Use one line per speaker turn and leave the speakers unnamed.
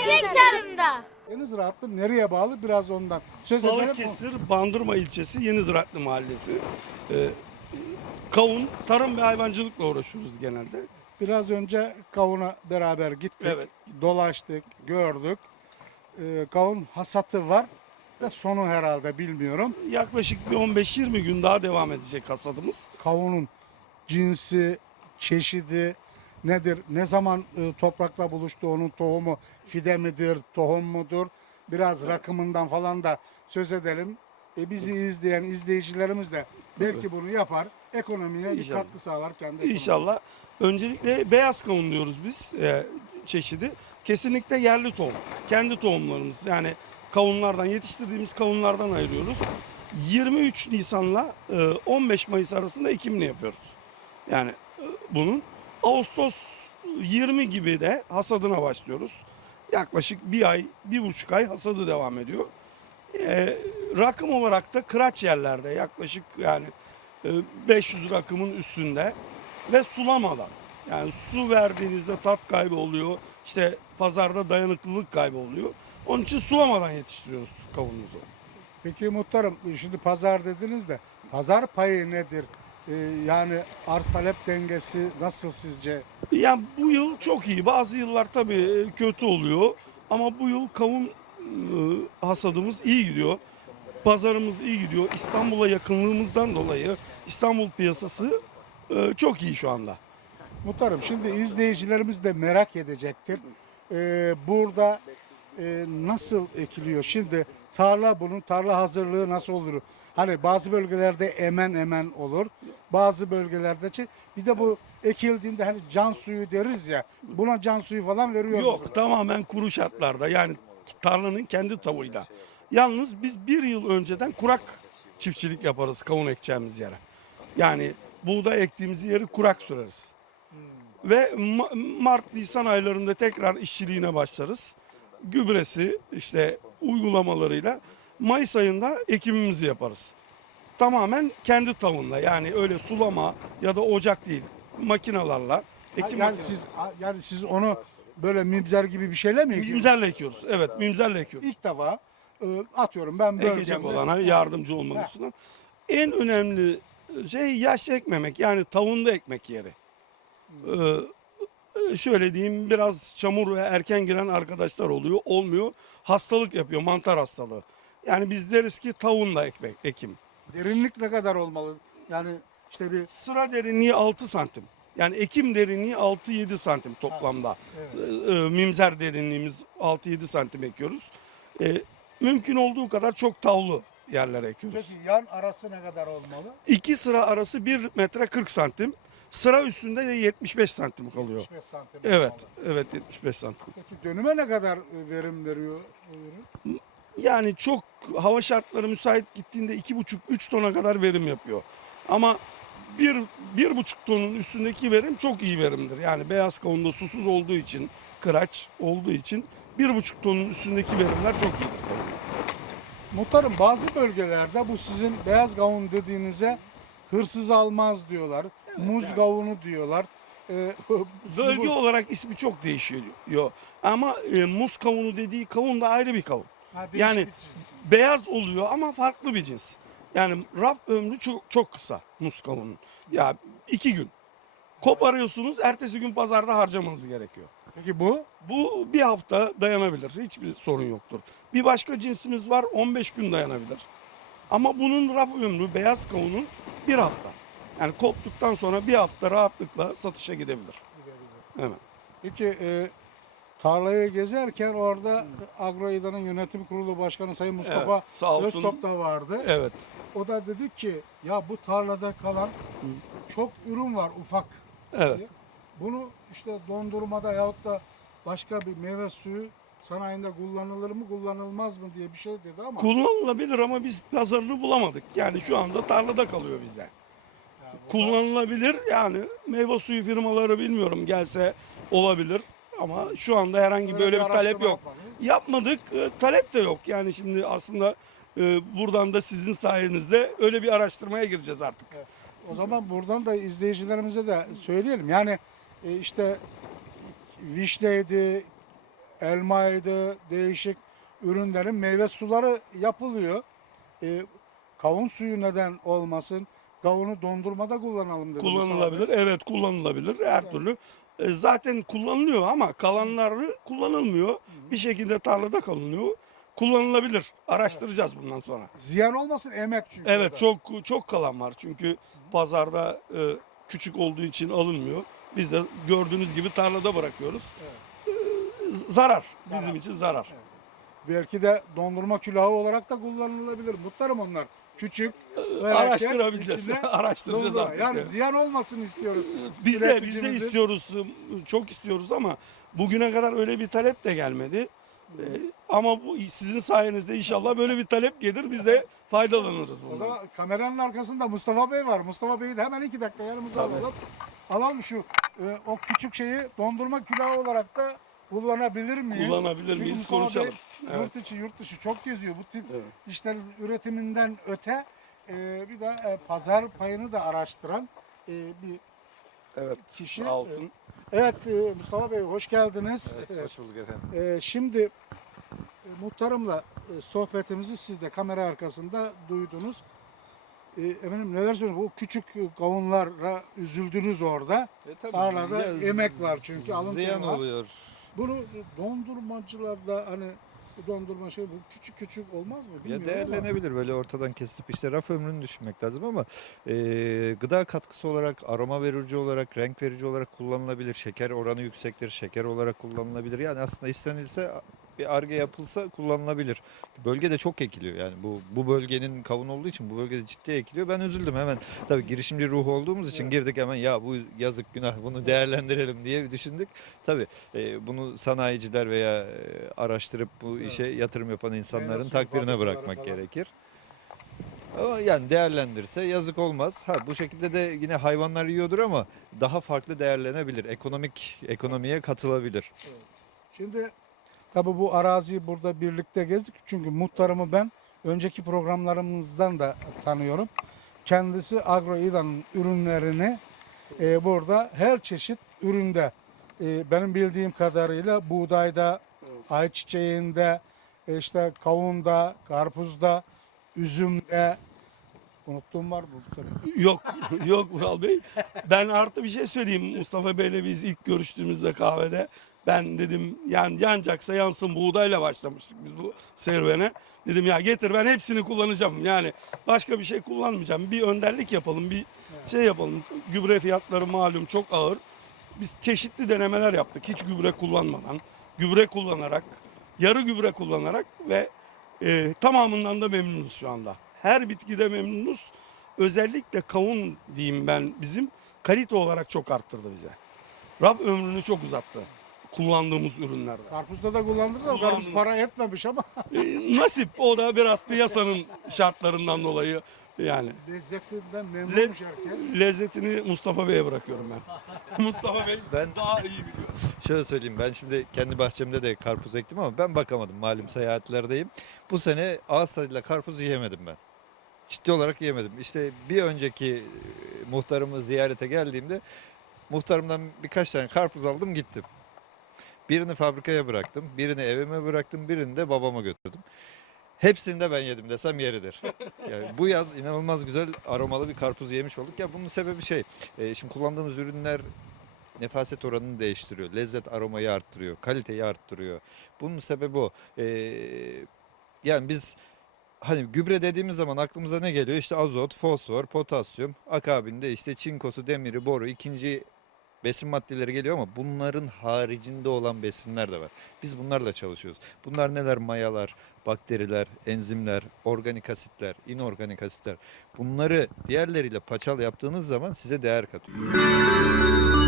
Ekmek tarımda.
Yeni Ziraatlı nereye bağlı biraz ondan söz edelim.
Balıkesir Bandırma ilçesi Yeni Ziraatlı Mahallesi. Ee, kavun, tarım ve hayvancılıkla uğraşıyoruz genelde.
Biraz önce kavuna beraber gittik.
Evet.
Dolaştık, gördük. Ee, kavun hasatı var ve sonu herhalde bilmiyorum.
Yaklaşık bir 15-20 gün daha devam edecek hasadımız.
Kavunun cinsi, çeşidi nedir? Ne zaman e, toprakla buluştu onun tohumu fide midir, tohum mudur? Biraz rakımından falan da söz edelim. E, bizi izleyen izleyicilerimiz de belki bunu yapar. Ekonomiye bir
İnşallah.
katkı sağlar kendi.
İnşallah. Öncelikle beyaz kavun diyoruz biz e, çeşidi. Kesinlikle yerli tohum. Kendi tohumlarımız. Yani kavunlardan yetiştirdiğimiz kavunlardan ayırıyoruz. 23 Nisan'la e, 15 Mayıs arasında ekimini yapıyoruz. Yani e, bunun Ağustos 20 gibi de hasadına başlıyoruz. Yaklaşık bir ay, bir buçuk ay hasadı devam ediyor. E, rakım olarak da kıraç yerlerde yaklaşık yani e, 500 rakımın üstünde ve sulamadan. Yani su verdiğinizde tat kaybı oluyor. İşte pazarda dayanıklılık kaybı oluyor. Onun için sulamadan yetiştiriyoruz kavunumuzu.
Peki muhtarım şimdi pazar dediniz de pazar payı nedir? Ee, yani arz talep dengesi nasıl sizce?
Yani bu yıl çok iyi. Bazı yıllar tabii e, kötü oluyor. Ama bu yıl kavun e, hasadımız iyi gidiyor. Pazarımız iyi gidiyor. İstanbul'a yakınlığımızdan dolayı İstanbul piyasası e, çok iyi şu anda.
Muhtarım şimdi izleyicilerimiz de merak edecektir. Ee, burada e, nasıl ekiliyor? Şimdi tarla bunun tarla hazırlığı nasıl olur? Hani bazı bölgelerde emen emen olur. Bazı bölgelerde çi- bir de bu ekildiğinde hani can suyu deriz ya. Buna can suyu falan veriyor musunuz?
Yok tamamen kuru şartlarda yani tarlanın kendi tavuğuyla. Yalnız biz bir yıl önceden kurak çiftçilik yaparız kavun ekeceğimiz yere. Yani buğday ektiğimiz yeri kurak süreriz. Ve Ma- Mart Nisan aylarında tekrar işçiliğine başlarız. Gübresi işte uygulamalarıyla Mayıs ayında ekimimizi yaparız. Tamamen kendi tavuğunla yani öyle sulama ya da ocak değil makinalarla ekim
yani
makinesi-
siz yani siz onu böyle mimzer gibi bir şeyle mi ekiyorsunuz?
Mimzerle ekiyoruz. Evet, mimzerle ekiyoruz.
İlk defa e, atıyorum ben
Ekecek
bölgemde.
olana yardımcı olmak. En önemli şey yaş ekmemek. Yani tavuğunda ekmek yeri. Ee, şöyle diyeyim biraz çamur ve erken giren arkadaşlar oluyor. Olmuyor. Hastalık yapıyor. Mantar hastalığı. Yani biz deriz ki tavuğunda ekmek, ekim.
Derinlik ne kadar olmalı? Yani işte bir
Sıra derinliği 6 santim. Yani ekim derinliği 6-7 santim toplamda. Ee, mimzer derinliğimiz 6-7 santim ekiyoruz. Ee, mümkün olduğu kadar çok tavlı yerlere ekiyoruz.
peki yan arası ne kadar olmalı?
İki sıra arası 1 metre 40 santim. Sıra üstünde de 75 santim kalıyor.
75 santim
Evet,
olmalı.
evet 75 santim.
Peki dönüme ne kadar e, verim veriyor?
Yani çok hava şartları müsait gittiğinde 2,5-3 tona kadar verim yapıyor. Ama bir, bir buçuk tonun üstündeki verim çok iyi verimdir. Yani beyaz kavunda susuz olduğu için, kıraç olduğu için bir buçuk tonun üstündeki verimler çok iyi.
Muhtarım bazı bölgelerde bu sizin beyaz gavun dediğinize hırsız almaz diyorlar. Muz gavunu diyorlar. Ee,
Bölge
bu-
olarak ismi çok değişiyor. Ama e, muz kavunu dediği kavun da ayrı bir kavun.
Ha,
Yani
bir
beyaz oluyor ama farklı bir cins. Yani raf ömrü çok, çok kısa muz kavunun. Ya iki gün. Koparıyorsunuz ertesi gün pazarda harcamanız gerekiyor.
Peki bu?
Bu bir hafta dayanabilir. Hiçbir sorun yoktur. Bir başka cinsimiz var 15 gün dayanabilir. Ama bunun raf ömrü beyaz kavunun bir hafta. Yani koptuktan sonra bir hafta rahatlıkla satışa gidebilir. Evet.
Peki e, tarlayı gezerken orada Agroida'nın yönetim kurulu başkanı Sayın Mustafa
Evet, sağ olsun.
Öztop da vardı.
Evet.
O da dedi ki ya bu tarlada kalan çok ürün var ufak.
Evet.
Bunu işte dondurmada yahut da başka bir meyve suyu sanayinde kullanılır mı kullanılmaz mı diye bir şey dedi ama
Kullanılabilir ama biz pazarını bulamadık. Yani şu anda tarlada kalıyor bizde. Kullanılabilir yani meyve suyu firmaları bilmiyorum gelse olabilir ama şu anda herhangi
Öyle
böyle
bir
bir talep yok.
yapmadınız.
Yapmadık, e, talep de yok. Yani şimdi aslında e, buradan da sizin sayenizde öyle bir araştırmaya gireceğiz artık.
o zaman buradan da izleyicilerimize de söyleyelim. Yani e, işte vişneydi, elmaydı, değişik ürünlerin meyve suları yapılıyor. E, kavun suyu neden olmasın? Kavunu dondurmada kullanalım dedi.
Kullanılabilir. Evet kullanılabilir her türlü. E, zaten kullanılıyor ama kalanları kullanılmıyor. Bir şekilde tarlada kalınıyor. Kullanılabilir. Araştıracağız bundan sonra.
Ziyan olmasın emek çünkü.
Evet
orada.
çok çok kalan var çünkü pazarda e, küçük olduğu için alınmıyor. Biz de gördüğünüz gibi tarlada bırakıyoruz. E, zarar bizim için zarar.
Belki de dondurma külahı olarak da kullanılabilir. Muhtarım onlar. Küçük. ve
Araştırabileceğiz.
içine
Araştıracağız artık.
Yani ziyan olmasın istiyoruz.
Biz de biz de
Üreticimizin-
istiyoruz, çok istiyoruz ama bugüne kadar öyle bir talep de gelmedi. Ee, ama bu sizin sayenizde inşallah böyle bir talep gelir biz de faydalanırız
O
bundan.
zaman kameranın arkasında Mustafa Bey var. Mustafa Bey'i de hemen iki dakika yanımıza alalım. Alalım şu e, o küçük şeyi dondurma külahı olarak da kullanabilir miyiz?
Kullanabilir
Çünkü
miyiz?
Mustafa
Konuşalım.
Bey
Evet.
yurt içi yurt dışı çok geziyor. Bu tip
Evet.
işlerin üretiminden öte e, bir de e, pazar payını da araştıran e, bir
Evet.
kişi-
Sağ olsun.
Evet e, Mustafa Bey hoş geldiniz. E,
Hoş bulduk efendim.
e, şimdi e, muhtarımla e, sohbetimizi siz de kamera arkasında duydunuz. E, efendim neler söylüyorsunuz? Bu küçük e, kavunlara üzüldünüz orada.
E, tabii
Tarlada
ya,
emek var çünkü, alın
Ziyan
teri var.
oluyor.
Bunu dondurmacılarda hani dondurma şey bu küçük küçük olmaz mı?
Ya
Bilmiyorum ama.
değerlenebilir böyle ortadan kesip işte raf ömrünü düşünmek lazım ama e, gıda katkısı olarak, aroma verici olarak, renk verici olarak kullanılabilir. Şeker oranı yüksektir, şeker olarak kullanılabilir. Yani aslında istenilse bir arge yapılsa kullanılabilir. Bölgede çok ekiliyor yani bu bu bölgenin kavun olduğu için bu bölgede ciddi ekiliyor. Ben üzüldüm hemen. Tabii girişimci ruhu olduğumuz için girdik hemen ya bu yazık günah bunu değerlendirelim diye düşündük. Tabii e, bunu sanayiciler veya e, araştırıp bu işe yatırım yapan insanların
suyu
takdirine bırakmak
falan.
gerekir. Ama yani değerlendirse yazık olmaz. Ha bu şekilde de yine hayvanlar yiyordur ama daha farklı değerlenebilir. Ekonomik ekonomiye katılabilir.
Şimdi tabii bu araziyi burada birlikte gezdik. Çünkü muhtarımı ben önceki programlarımızdan da tanıyorum. Kendisi Agroida'nın ürünlerini e, burada her çeşit üründe e, benim bildiğim kadarıyla buğdayda, ayçiçeğinde, e, işte kavunda, karpuzda, üzümde unuttuğum var mı?
Yok yok Vural Bey. Ben artı bir şey söyleyeyim Mustafa Bey'le biz ilk görüştüğümüzde kahvede ben dedim yani yanacaksa yansın buğdayla başlamıştık biz bu serüvene. Dedim ya getir ben hepsini kullanacağım. Yani başka bir şey kullanmayacağım. Bir önderlik yapalım, bir şey yapalım. Gübre fiyatları malum çok ağır. Biz çeşitli denemeler yaptık hiç gübre kullanmadan. Gübre kullanarak, yarı gübre kullanarak ve e, tamamından da memnunuz şu anda. Her bitkide memnunuz. Özellikle kavun diyeyim ben bizim kalite olarak çok arttırdı bize. Rab ömrünü çok uzattı kullandığımız ürünlerde.
Karpuzda da o
Kullandım.
karpuz para etmemiş ama
E, nasip o da biraz piyasanın şartlarından dolayı yani.
lezzetinden
Le-
memnunmuş herkes.
lezzetini Mustafa Bey'e bırakıyorum ben. Mustafa Bey
Ben-
daha iyi biliyor.
Şöyle söyleyeyim ben şimdi kendi bahçemde de karpuz ektim ama ben bakamadım malum seyahatlerdeyim. Bu sene ağız tadıyla karpuz yiyemedim ben. Ciddi olarak yiyemedim. İşte bir önceki e, muhtarımı ziyarete geldiğimde muhtarımdan birkaç tane karpuz aldım gittim. Birini fabrikaya bıraktım, birini evime bıraktım, birini de babama götürdüm. Hepsini de ben yedim desem yeridir. Yani bu yaz inanılmaz güzel aromalı bir karpuz yemiş olduk. Ya bunun sebebi şey, e, şimdi kullandığımız ürünler nefaset oranını değiştiriyor. Lezzet aromayı arttırıyor. Kaliteyi arttırıyor. Bunun sebebi o. Ee, yani biz hani gübre dediğimiz zaman aklımıza ne geliyor? İşte azot, fosfor, potasyum. Akabinde işte çinkosu, demiri, boru, ikinci besin maddeleri geliyor ama bunların haricinde olan besinler de var. Biz bunlarla çalışıyoruz. Bunlar neler? Mayalar, bakteriler, enzimler, organik asitler, inorganik asitler. Bunları diğerleriyle paçal yaptığınız zaman size değer katıyor.